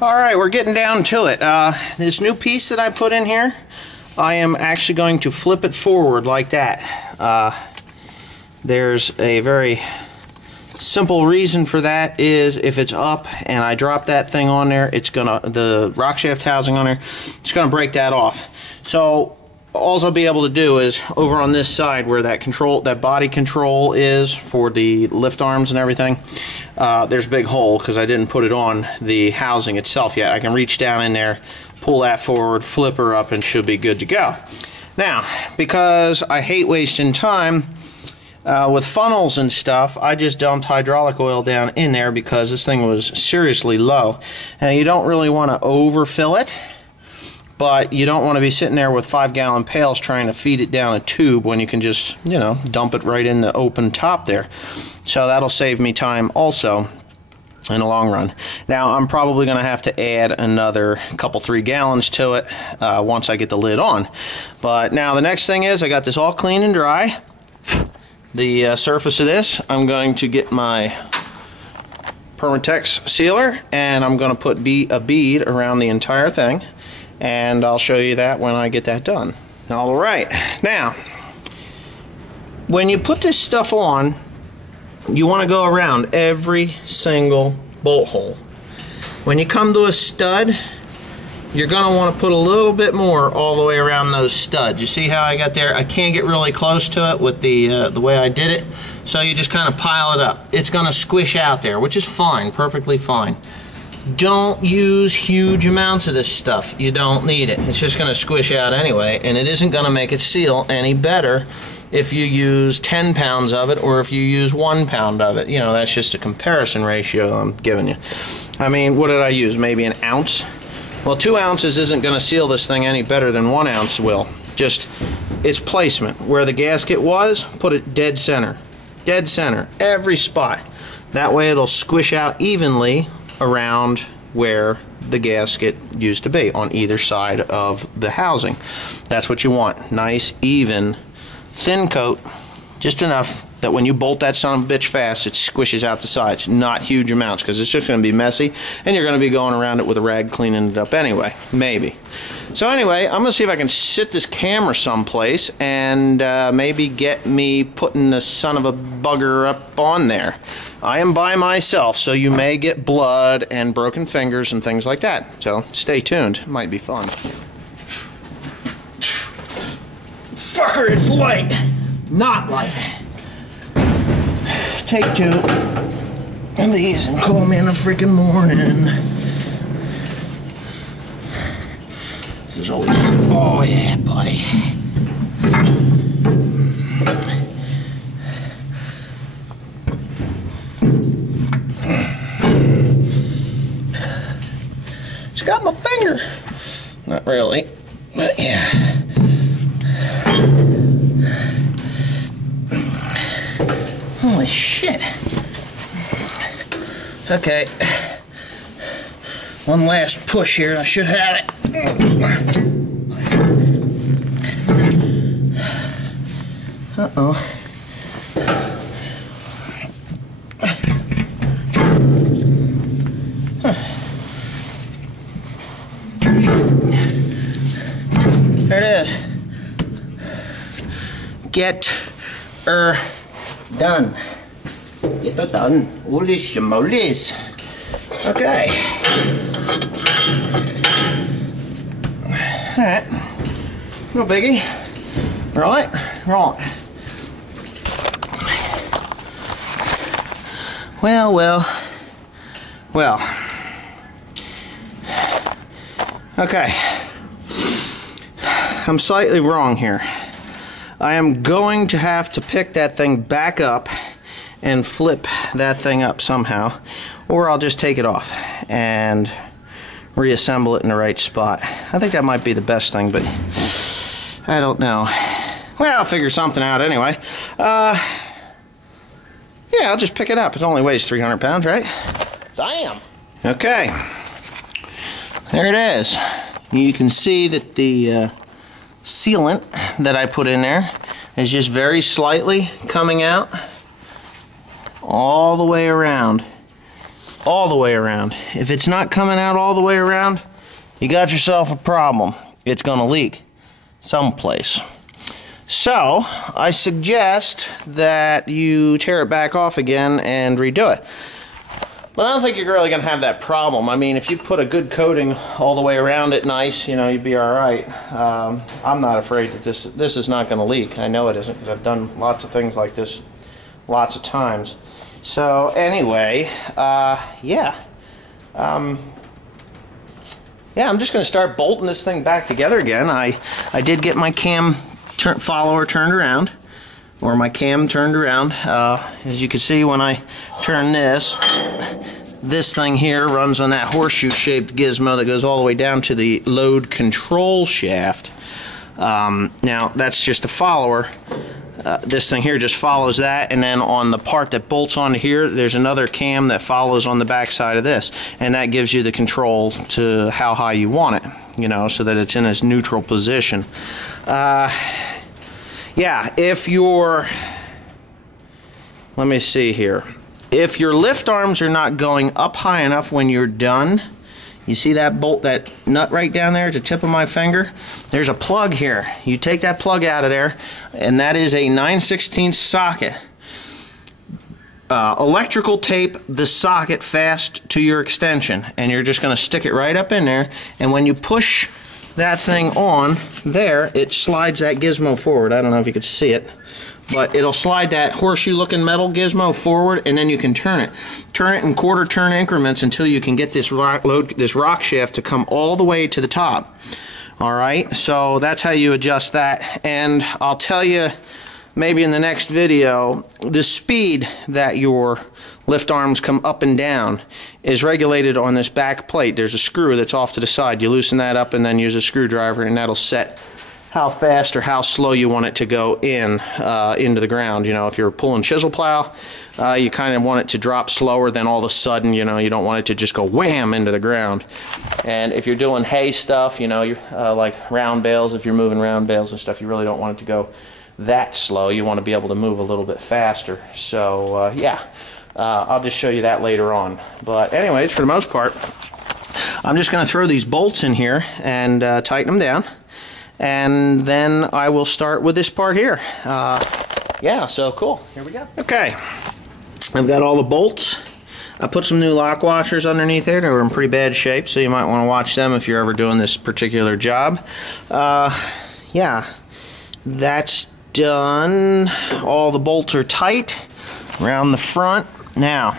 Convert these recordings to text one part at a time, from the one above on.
Alright, we're getting down to it. This new piece that I put in here, I am actually going to flip it forward like that. There's a very simple reason for that is if it's up and I drop that thing on there, it's gonna, the rock shaft housing on there, it's gonna break that off. So all I'll be able to do is over on this side where that control, that body control is for the lift arms and everything, there's a big hole because I didn't put it on the housing itself yet. I can reach down in there, pull that forward, flip her up, and should be good to go. Now, because I hate wasting time with funnels and stuff, I just dumped hydraulic oil down in there because this thing was seriously low. Now, you don't really want to overfill it, but you don't want to be sitting there with 5-gallon pails trying to feed it down a tube when you can just, you know, dump it right in the open top there. So that'll save me time also in the long run. Now, I'm probably going to have to add another couple 3 gallons to it once I get the lid on. But now the next thing is I got this all clean and dry. The surface of this, I'm going to get my Permatex sealer and I'm going to put a bead around the entire thing, and I'll show you that when I get that done. Alright, now when you put this stuff on, you want to go around every single bolt hole. When you come to a stud, you're going to want to put a little bit more all the way around those studs. You see how I got there? I can't get really close to it with the way I did it, so you just kind of pile it up. It's going to squish out there, which is fine, perfectly fine. Don't use huge amounts of this stuff. You don't need it. It's just going to squish out anyway, and it isn't going to make it seal any better if you use 10 pounds of it or if you use 1 pound of it. You know, that's just a comparison ratio I'm giving you. I mean, what did I use? Maybe an ounce? Well, 2 ounces isn't going to seal this thing any better than 1 ounce will. Just its placement. Where the gasket was, put it dead center. Dead center. Every spot. That way it'll squish out evenly around where the gasket used to be on either side of the housing. That's what you want. Nice, even, thin coat. Just enough that when you bolt that son of a bitch fast, it squishes out the sides. Not huge amounts, because it's just going to be messy, and you're going to be going around it with a rag cleaning it up anyway. Maybe. So anyway, I'm going to see if I can sit this camera someplace and maybe get me putting the son of a bugger up on there. I am by myself, so you may get blood and broken fingers and things like that. So stay tuned. It might be fun. Fucker, it's light. Not light. Take 2 of these and call me in the freaking morning. This is always, oh yeah, buddy. It's got my finger. Not really, but yeah. Holy shit. Okay. One last push here and I should have it. Uh-oh. There it is. Get her done. Get her done. Holy schmoles. Okay. Alright. No biggie. Right? Right. Well. Okay. I'm slightly wrong here. I am going to have to pick that thing back up and flip that thing up somehow, or I'll just take it off and reassemble it in the right spot. I think that might be the best thing, but I don't know. Well, I'll figure something out anyway. Yeah, I'll just pick it up. It only weighs 300 pounds, right? Damn. Okay. There it is. You can see that the sealant that I put in there is just very slightly coming out all the way around. all the way around. If it's not coming out all the way around, you got yourself a problem. It's going to leak someplace. So I suggest that you tear it back off again and redo it. But I don't think you're really going to have that problem. I mean, if you put a good coating all the way around it nice, you know, you'd be all right. I'm not afraid that this is not going to leak. I know it isn't, because I've done lots of things like this lots of times. So anyway, yeah, I'm just going to start bolting this thing back together again. I did get my cam follower turned around, or my cam turned around. As you can see, when I turn this thing here runs on that horseshoe-shaped gizmo that goes all the way down to the load control shaft. Now, that's just a follower. This thing here just follows that, and then on the part that bolts onto here, there's another cam that follows on the back side of this, and that gives you the control to how high you want it, you know, so that it's in its neutral position. Yeah, if your, let me see here, if your lift arms are not going up high enough when you're done, you see that bolt, that nut right down there at the tip of my finger? There's a plug here. You take that plug out of there, and that is a 9/16 socket. Electrical tape the socket fast to your extension, and you're just going to stick it right up in there, and when you push that thing on there, it slides that gizmo forward. I don't know if you could see it, but it'll slide that horseshoe looking metal gizmo forward, and then you can turn it. Turn it in quarter turn increments until you can get this rock shaft to come all the way to the top. Alright, so that's how you adjust that. And I'll tell you maybe in the next video, the speed that your lift arms come up and down is regulated on this back plate. There's a screw that's off to the side. You loosen that up and then use a screwdriver, and that'll set how fast or how slow you want it to go into the ground. You know, if you're pulling chisel plow, you kind of want it to drop slower, than all of a sudden, you know, you don't want it to just go wham into the ground. And if you're doing hay stuff, you know, you're like round bales, if you're moving round bales and stuff, you really don't want it to go that slow. You want to be able to move a little bit faster. So yeah, I'll just show you that later on. But anyways, for the most part, I'm just going to throw these bolts in here and tighten them down. And then I will start with this part here. Yeah, so cool. Here we go. Okay, I've got all the bolts. I put some new lock washers underneath there. They were in pretty bad shape, so you might want to watch them if you're ever doing this particular job. Yeah, that's done. All the bolts are tight around the front. Now,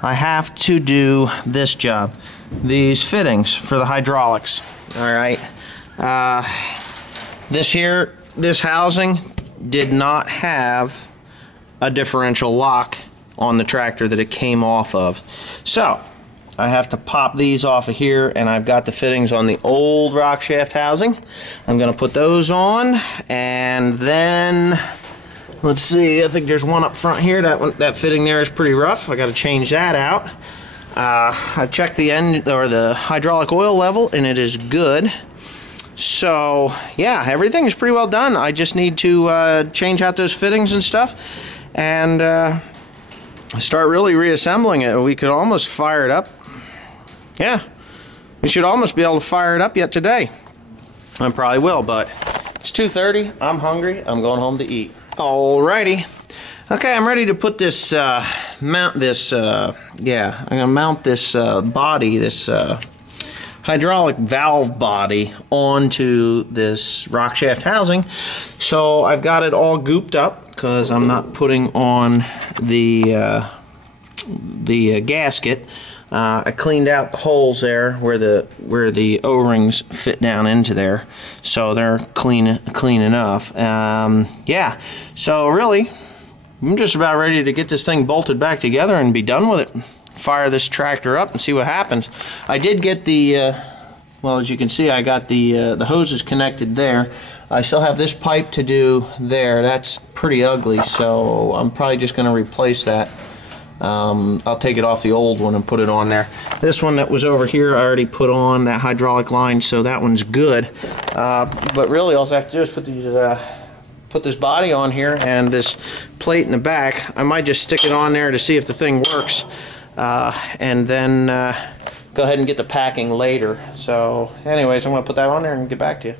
I have to do this job. These fittings for the hydraulics. Alright. This housing did not have a differential lock on the tractor that it came off of. So, I have to pop these off of here, and I've got the fittings on the old rock shaft housing. I'm going to put those on, and then, let's see, I think there's one up front here. That fitting there is pretty rough. I got to change that out. I've checked the the hydraulic oil level, and it is good. So yeah, everything is pretty well done. I just need to change out those fittings and stuff, and start really reassembling it. We could almost fire it up. Yeah, we should almost be able to fire it up yet today. I probably will, but it's 2:30. I'm hungry. I'm going home to eat. Alrighty. Okay, I'm ready to put this mount this. Yeah, I'm gonna mount this body, this hydraulic valve body, onto this rock shaft housing. So I've got it all gooped up because I'm not putting on the gasket. I cleaned out the holes there where the O-rings fit down into there, so they're clean enough. Yeah, so really, I'm just about ready to get this thing bolted back together and be done with it. Fire this tractor up and see what happens. I did get the well, as you can see, I got the hoses connected there. I still have this pipe to do there. That's pretty ugly, so I'm probably just going to replace that. I'll take it off the old one and put it on there. This one that was over here, I already put on that hydraulic line, so that one's good. But really, all I have to do is put this body on here and this plate in the back. I might just stick it on there to see if the thing works. and then go ahead and get the packing later. So anyways, I'm going to put that on there and get back to you.